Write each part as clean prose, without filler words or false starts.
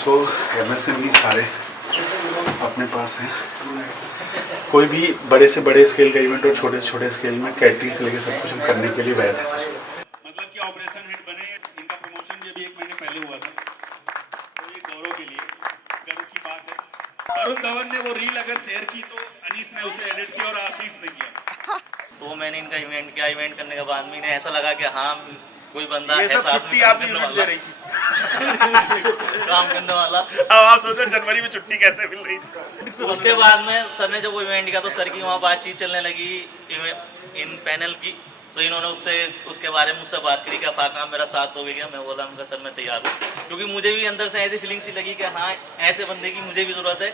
सो MSME सारे अपने पास हैं। कोई भी बड़े से बड़े स्केल का इवेंट और छोटे से छोटे स्केल में कैटरिंग से लेकर सब कुछ हम करने के लिए वैध है सर। मतलब कि ऑपरेशन हेड बने, इनका प्रमोशन भी अभी 1 महीने पहले हुआ था, तो ये गौरव के लिए गर्व की बात है। अरुण धवन ने वो रील अगर शेयर की तो अनीस ने उसे एडिट किया और आशीष ने किया। तो मैंने इनका इवेंट किया, इवेंट करने के बाद में ऐसा लगा कि हाँ कोई बंदा ये है सब साथ छुट्टी में आप काम ही करने दे वाला, रही थी। काम करने वाला। अब आप सोचो जनवरी में छुट्टी कैसे मिल रही थी। उसके बाद में सर ने जब वो इवेंट किया तो सर की वहाँ बातचीत चलने लगी इन पैनल की, तो इन्होंने उसके बारे में मुझसे बात करी कि फाका मेरा साथ हो गया। मैं बोला उनका सर मैं तैयार हूँ, क्योंकि मुझे भी अंदर से ऐसी फीलिंग सी लगी कि हाँ ऐसे बंदे की मुझे भी ज़रूरत है।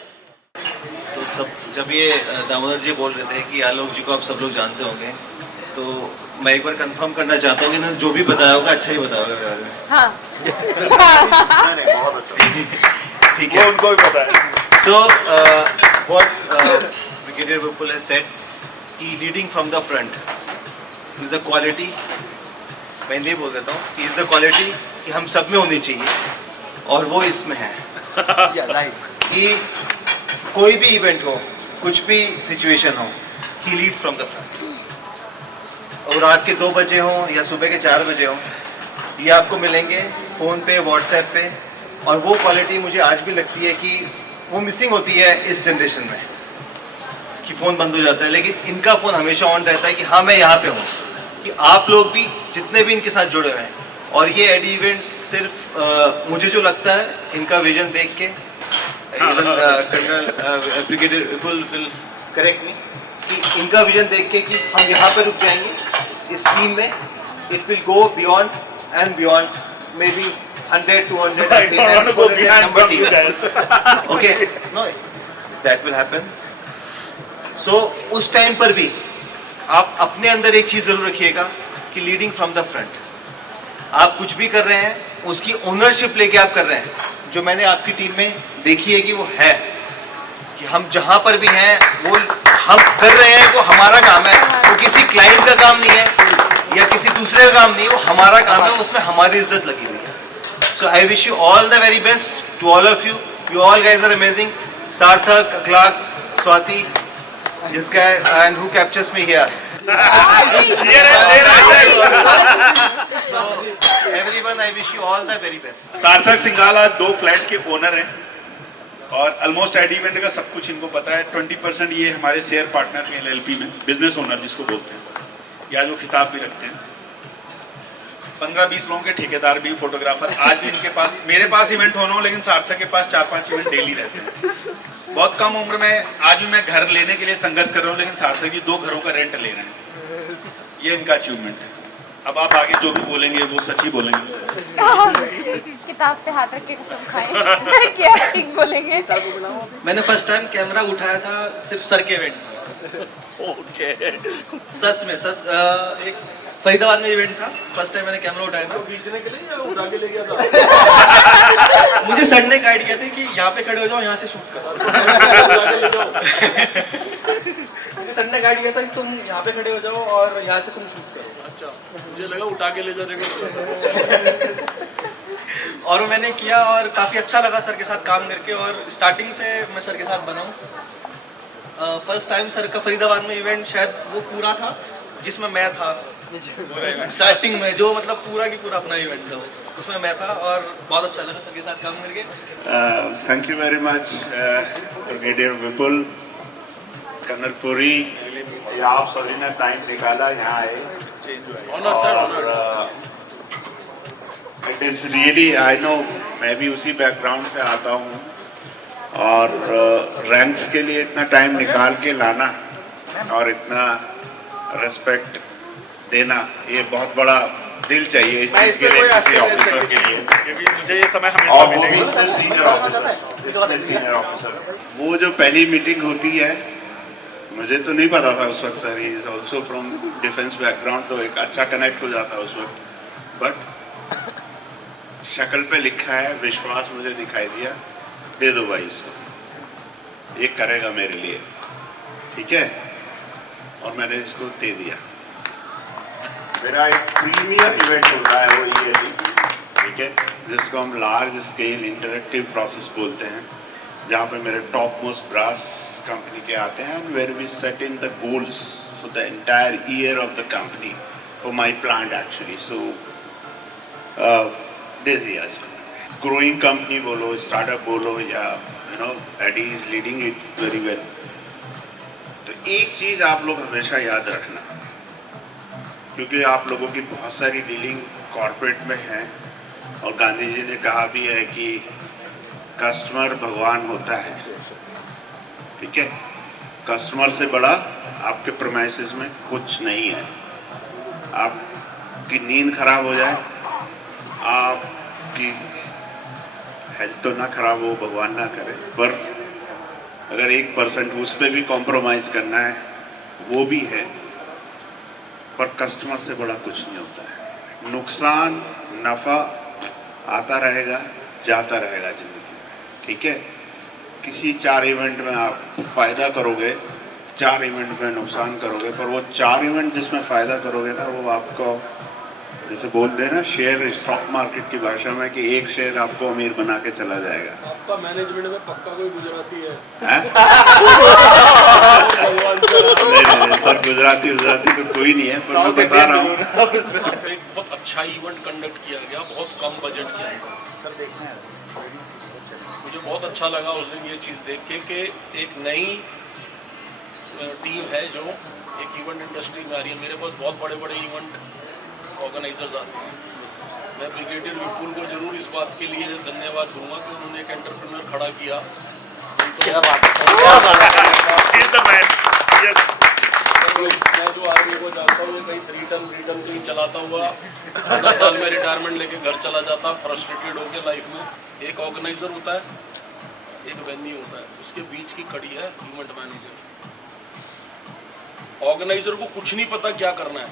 तो सब जब ये दामोदर जी बोल रहे थे कि आलोक जी को आप सब लोग जानते होंगे, तो मैं एक बार कंफर्म करना चाहता हूँ कि इन्होंने जो भी बताया होगा अच्छा ही बताया होगा मेरे बारे में। हाँ। बहुत अच्छा। ठीक है, उनको भी पता है। So what brigadier Vipul has said कि leading from the front is the quality. मैं ये बोल देता हूँ कि इज द क्वालिटी कि हम सब में होनी चाहिए, और वो इसमें है। कि कोई भी इवेंट हो, कुछ भी सिचुएशन हो, ही लीड्स फ्रॉम द फ्रंट। और रात के 2 बजे हों या सुबह के 4 बजे हों, ये आपको मिलेंगे फ़ोन पे, व्हाट्सएप पे। और वो क्वालिटी मुझे आज भी लगती है कि वो मिसिंग होती है इस जनरेशन में, कि फ़ोन बंद हो जाता है, लेकिन इनका फ़ोन हमेशा ऑन रहता है कि हाँ मैं यहाँ पे हूँ, कि आप लोग भी जितने भी इनके साथ जुड़े हुए हैं। और ये एडी इवेंट्स सिर्फ मुझे जो लगता है इनका विजन देख के, colonel brigadier Vipul will correct me, कि इनका विजन देख के कि हम यहाँ पर रुक जाएंगे इस टीम में, it will go beyond and beyond, may be 100, 200, 300, 400 number team. Okay, no, that will happen. So उस टाइम पर भी आप अपने अंदर एक चीज़ ज़रूर रखिएगा कि लीडिंग फ्रॉम द फ्रंट। आप कुछ भी कर रहे हैं उसकी ओनरशिप लेके आप कर रहे हैं, जो मैंने आपकी टीम में देखी है कि वो है, कि हम जहाँ पर भी हैं वो हम कर रहे हैं, वो हमारा काम है, वो किसी क्लाइंट का काम नहीं है या किसी दूसरे का काम नहीं है, वो हमारा काम है, उसमें हमारी इज्जत लगी हुई है। So I wish you all the very best to all of you. You all guys are amazing. Sarthak, Akhlaq, Swati, this guy and who captures me here. So everyone, I wish you all the very best. सार्थक Sinhala 2 flat के owner हैं और almost AD event का सब कुछ इनको पता है। 20% ये हमारे शेयर पार्टनर हैं LLP में, बिजनेस ओनर जिसको बोलते हैं, या जो खिताब भी रखते हैं। 15-20 लोगों के ठेकेदार भी, फोटोग्राफर। आज भी इनके पास, मेरे पास इवेंट होना हो, लेकिन सार्थक के पास 4-5 इवेंट डेली रहते हैं। बहुत कम उम्र में आज भी मैं घर लेने के लिए संघर्ष कर रहा हूँ, लेकिन सार्थक जी 2 घरों का रेंट ले रहे हैं। ये इनका अचीवमेंट है। अब आप आगे जो भी बोलेंगे वो सच ही बोलेंगे। किताब पे हाथ रख के कसम खाएं। क्या ठीक बोलेंगे। मैंने फर्स्ट टाइम कैमरा उठाया था सिर्फ सर के इवेंट में। ओके। सच में सर, एक फरीदाबाद में इवेंट था, फर्स्ट टाइम मैंने कैमरा उठाया था। खींचने के लिए या उड़ा के ले गया था? मुझे सर ने गाइड किया था कि यहाँ पे खड़े हो जाओ, यहाँ से शूट करो। मुझे सर ने गाइड किया था कि तुम यहाँ पे खड़े हो जाओ और यहाँ से तुम शूट करो। अच्छा, मुझे लगा उठा के ले जाने को। और मैंने किया और काफ़ी अच्छा लगा सर के साथ काम करके, और स्टार्टिंग से मैं सर के साथ बना हूँ। फर्स्ट टाइम सर का फरीदाबाद में इवेंट शायद वो पूरा था जिसमें मैं था। स्टार्टिंग में जो मतलब पूरा की पूरा अपना इवेंट था, उसमें मैं था, और बहुत अच्छा लगा सर के साथ काम करके। Thank you very much brigadier Vipul, colonel Puri, आप सभी ने टाइम निकाला यहाँ आए। It is really, I know, मैं भी उसी बैकग्राउंड से आता हूँ, और रैंक्स के लिए इतना टाइम निकाल के लाना और इतना रिस्पेक्ट देना, ये बहुत बड़ा दिल चाहिए इस चीज़ के लिए, किसी ऑफिसर के लिए। क्योंकि मुझे ये समय हमेशा और वो भी इतने सीनियर ऑफिसर। वो जो पहली मीटिंग होती है, मुझे तो नहीं पता था उस वक्त, sir he is also from defence background, तो एक अच्छा कनेक्ट हो जाता उस वक्त। बट शक्ल पे लिखा है, विश्वास मुझे दिखाई दिया, दे दो भाई इसको, ये करेगा मेरे लिए, ठीक है, और मैंने इसको दे दिया। मेरा एक प्रीमियर इवेंट होता है वो ये ठीक है, जिसको हम लार्ज स्केल इंटरेक्टिव प्रोसेस बोलते हैं, जहाँ पे मेरे टॉप मोस्ट ब्रास कंपनी के आते हैं, where we set in the goals for the entire year of the company for my plant actually. So this growing company बोलो, स्टार्टअप बोलो, या AD is leading it very well. तो एक चीज़ आप लोग हमेशा याद रखना, क्योंकि आप लोगों की बहुत सारी डीलिंग कॉर्पोरेट में है, और गांधी जी ने कहा भी है कि कस्टमर भगवान होता है. ठीक है, कस्टमर से बड़ा आपके प्रोमाइसेस में कुछ नहीं है. आपकी नींद खराब हो जाए, आपकी हेल्थ तो ना खराब हो, भगवान ना करे, पर अगर 1% उस पर भी कॉम्प्रोमाइज़ करना है, वो भी है, पर कस्टमर से बड़ा कुछ नहीं होता है. नुकसान नफ़ा आता रहेगा, जाता रहेगा ज़िंदगी में. ठीक है, किसी 4 इवेंट में आप फ़ायदा करोगे, 4 इवेंट में नुकसान करोगे, पर वो 4 इवेंट जिसमें फ़ायदा करोगे ना, वो आपको जैसे बोलते हैं ना शेयर स्टॉक मार्केट की भाषा में, कि एक शेयर आपको अमीर बना के चला जाएगा. आपका मैनेजमेंट में पक्का कोई गुजराती है? नहीं, पर गुजराती तो कोई नहीं है, पर मैं बता रहा हूँ. एक बहुत अच्छा इवेंट कंडक्ट किया गया, बहुत कम बजट किया गया. सर देखना है, मुझे बहुत अच्छा लगा उस दिन ये चीज़ देख के कि एक नई टीम है जो एक इवेंट इंडस्ट्री में आ रही है. मेरे पास बहुत बड़े बड़े इवेंट ऑर्गेनाइजर्स आते हैं. मैं ब्रिगेडियर विपुल को जरूर इस बात के लिए धन्यवाद दूंगा कि उन्होंने एक एंटरप्रेन्योर खड़ा किया. क्या बात है. मैं जो आर्मी को जानता हूँ, कहीं 3 टन कहीं चलाता हुआ 14 साल में रिटायरमेंट लेके घर चला जाता, फ्रस्ट्रेटेड होकर लाइफ में. एक ऑर्गेनाइजर होता है, एक वेन्यू होता है, उसके बीच की कड़ी है इवेंट मैनेजर. ऑर्गेनाइजर को कुछ नहीं पता क्या करना है,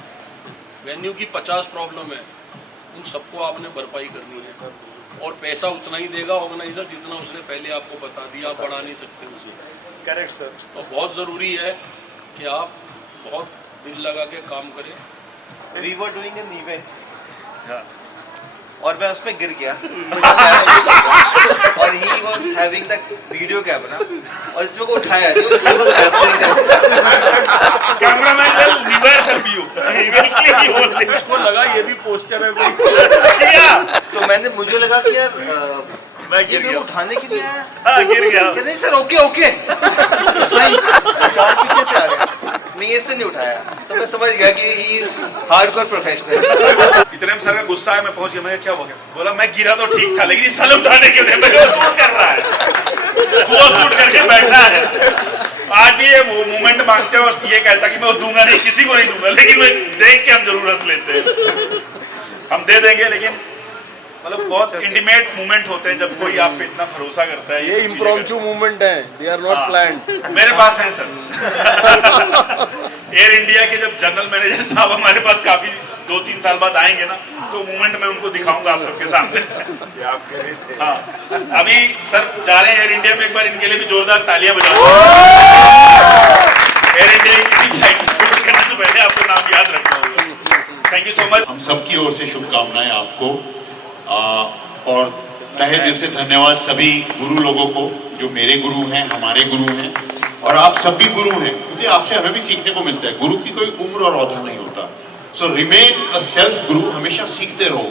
वेन्यू की 50 प्रॉब्लम है, उन सबको आपने भरपाई करनी है, और पैसा उतना ही देगा ऑर्गेनाइजर जितना उसने पहले आपको बता दिया. आप बढ़ा नहीं सकते उसे. Correct sir. तो बहुत ज़रूरी है कि आप बहुत दिल लगा के काम करें. We were doing an event और मैं उसमें गिर गया और he was having the video camera और इसमें को उठाया जो cameraman will never help you. उसको लगा ये भी पोस्टर है कोई. तो मुझे लगा कि यार मैं गिर ये गया. उठाने के लिए आया. हाँ, गिर गया. कि नहीं सर, ओके सही. चार पीछे से आ गया, नहीं इसने नहीं उठाया. तो मैं समझ गया कि ही इज हार्डकोर प्रोफेशनल. इतने में सर का गुस्सा है, मैं पहुंच गया. मैं क्या हो गया? बोला मैं गिरा तो ठीक था, लेकिन इस साल उठाने क्यों नहीं? मैं शूट कर रहा है, वो शूट करके बैठा है. आज भी ये मूवमेंट मांगते हैं और ये कहता कि मैं वो दूंगा नहीं, किसी को नहीं दूंगा, लेकिन मैं देख के हम जरूर हंस लेते हैं. हम दे देंगे, लेकिन मतलब बहुत इंटीमेट मूवमेंट होते हैं जब कोई आप पे इतना भरोसा करता है. ये इम्प्रॉम्प्टू मूवमेंट है, दे आर नॉट प्लान्ड. मेरे पास है सर. एयर इंडिया के जब जनरल मैनेजर साहब हमारे पास काफी 2-3 साल बाद आएंगे ना, तो मूवमेंट मैं उनको दिखाऊंगा आप सबके सामने. हाँ, अभी सर जा रहे हैं एयर इंडिया में, एक बार इनके लिए भी जोरदार तालियां बजा दो. एयर इंडिया की किसी फ्लाइट करने से पहले आपको नाम याद रखना होगा. Thank you so much. हम सबकी ओर से शुभकामनाएं आपको, और तहे दिल से धन्यवाद सभी गुरु लोगों को जो मेरे गुरु हैं, हमारे गुरु हैं, और आप सब भी गुरु हैं, क्योंकि आपसे हमें भी सीखने को मिलता है. गुरु की कोई उम्र और औहदा नहीं होता. सो रिमेन अ सेल्फ गुरु. हमेशा सीखते रहो,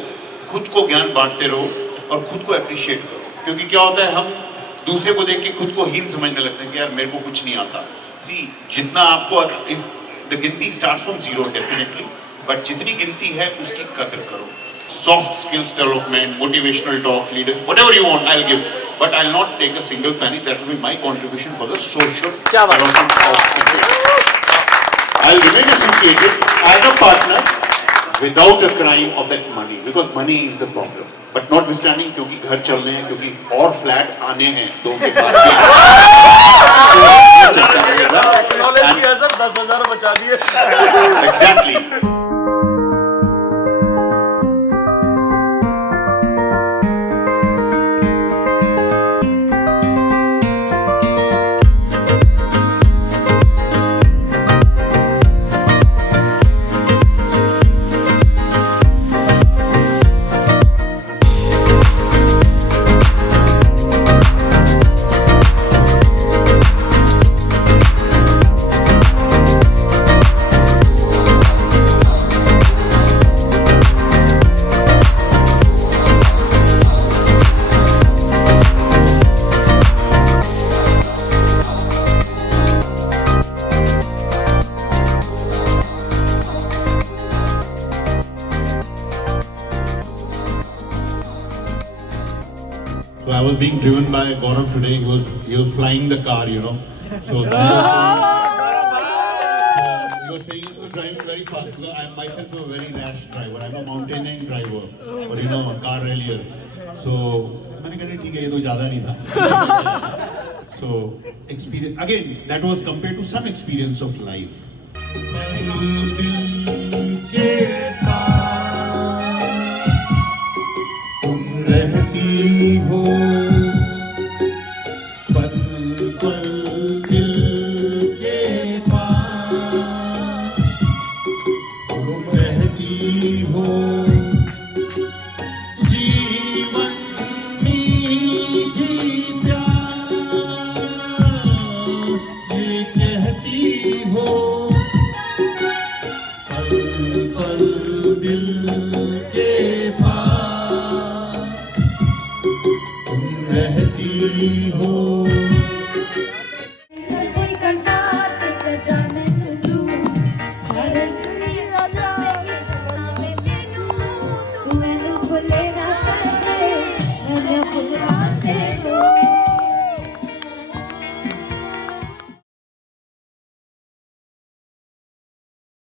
खुद को ज्ञान बांटते रहो और खुद को अप्रिशिएट करो. क्योंकि क्या होता है, हम दूसरे को देख के खुद को हीन समझने लगते हैं कि यार मेरे को कुछ नहीं आता. सी, जितना आपको द गिनती स्टार्ट फ्रॉम 0 डेफिनेटली, बट जितनी गिनती है उसकी कदर करो. Soft skills development, motivational talk, leaders, whatever you want, I'll give. But I'll not take a single penny. That will be my contribution for the social development of the country. I'll remain associated as a partner without a crime of that money, because money is the problem. But notwithstanding, क्योंकि घर चल रहे हैं, क्योंकि और flat आने हैं 2 के बाद. सर 10,000 बचा दिए. Exactly. was being driven by Gaurav today. He was flying the car, you know. So he was saying he was driving very fast. Because I myself am a very rash driver. I'm a mountaineering driver, or you know, a car rallier. So मैंने कहा ठीक है ये तो ज़्यादा नहीं था. So experience again. That was compared to some experience of life. रहती हो पल पल दिल के पास, तुम रहती हो जीवन मीठी प्यास, ये कहती हो पल पल दिल के पास, रहती हो